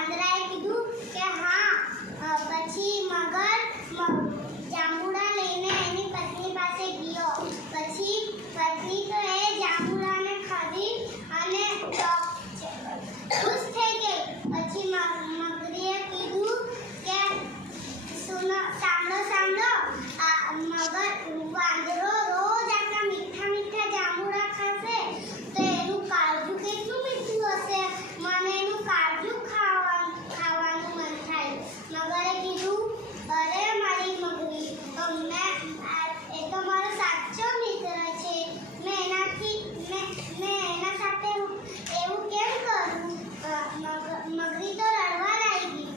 વાંદરાએ કીધું કે હા. પછી મગર જાંબુડા લઈને એની પત્ની પાસે ગયો. પછી પત્ની તો એ જાંબુડાને ખાધી અને ખુશ થઈ ગઈ. પછી મગરીએ કીધું કે સાંભળો વાંદરો રોજ આટલા મીઠા મીઠા જાંબુડા ખાશે તો એનું કાળજું કેટલું મીઠું હશે. મને એનું કાળજું ખાવાનું મન થાય. મગરે કીધું અરે મારી મગરી, એ તો મારો સાચો મિત્ર છે. મેં એના સાથે એવું કેમ કરું? મગરી તો રડવા લાગી.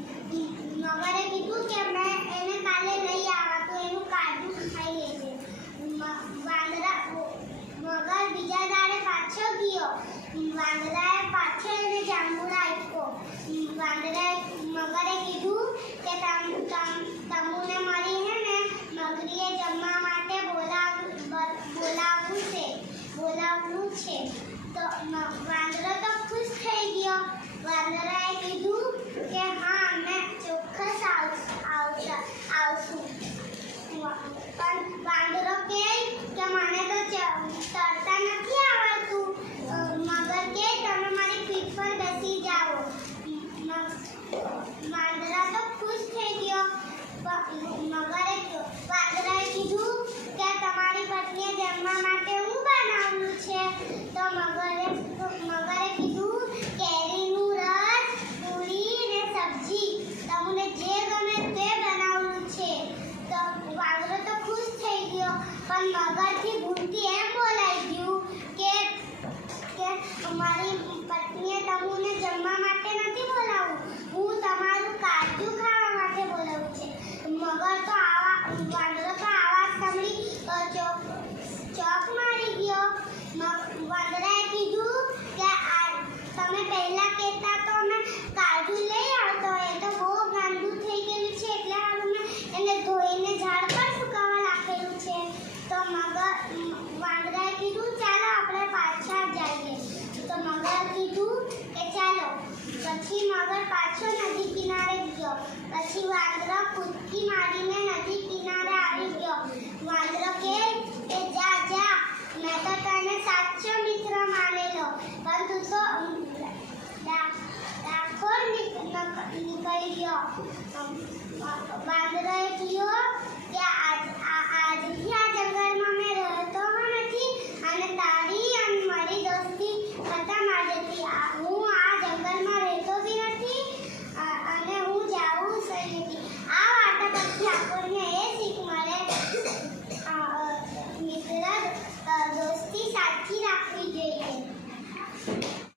મગરે કીધું કે મેં એને કાલે લઈ આવા તો એનું કાળજું ખાઈ લેજે. મગર બીજા દાડે પાછો ગયો. વાંદરાએ પાછો એને જાંબુડા આપ્યો. મગરે કીધું કે તમુને મળીને ને મગરીએ જમવા માટે બોલાવવું છે. તો વાંદરો તો ખુશ થઈ ગયો. વાંદરાએ કીધું કે હા મેં ચોક્કસ આવશું. પણ વાંદરો કહે કે મને તો તરતા નથી આવડતું. મગર કહે તમે મારી પીઠ પર બેસી જાઓ. વાંદરા તો ખુશ થઈ ગયો. વાંદરાએ કીધું કે તમારી પત્નીએ જમવા માટે હું બનાવ્યું છે. તો મગરે કીધું કેરીનું રસ, પૂરી ને સબ્જી. તમને જે ગમે તે બનાવ્યું છે. તો વાંદરો તો ખુશ થઈ ગયો. પણ મગરથી ભૂલથી એમ બોલાઈ ગયું કે મારી પત્નીએ તમને જમવા માટે નથી બોલાવું, હું તમારું કાળજું ખાવા માટે બોલાવું છે. વાંદરો તો આવાજ સાંભળી ચોક મારી ગયો. વાંદરાએ કીધું કે તમે પહેલા કહેતા તો અમે કાળજું લઈ આવતો. એ તો બહુ ગાંડુ થઈ ગયેલું છે એટલે અમે એને ધોઈને ઝાડ પર સુકાવા રાખેલું છે. તો વાંદરાએ કીધું ચાલો આપણે પાછા જઈએ. તો મગર કીધું કે ચાલો. પછી મગર પાછો નદી કિનારે ગયો. પછી વાંદરો કૂદકી મારીને નદી કિનારે આવી ગયો. વાંદરો કહે કે જા મેં તો તને સાચો મિત્ર માનેલો, પણ તું તો ડાખોર નીકળ્યો.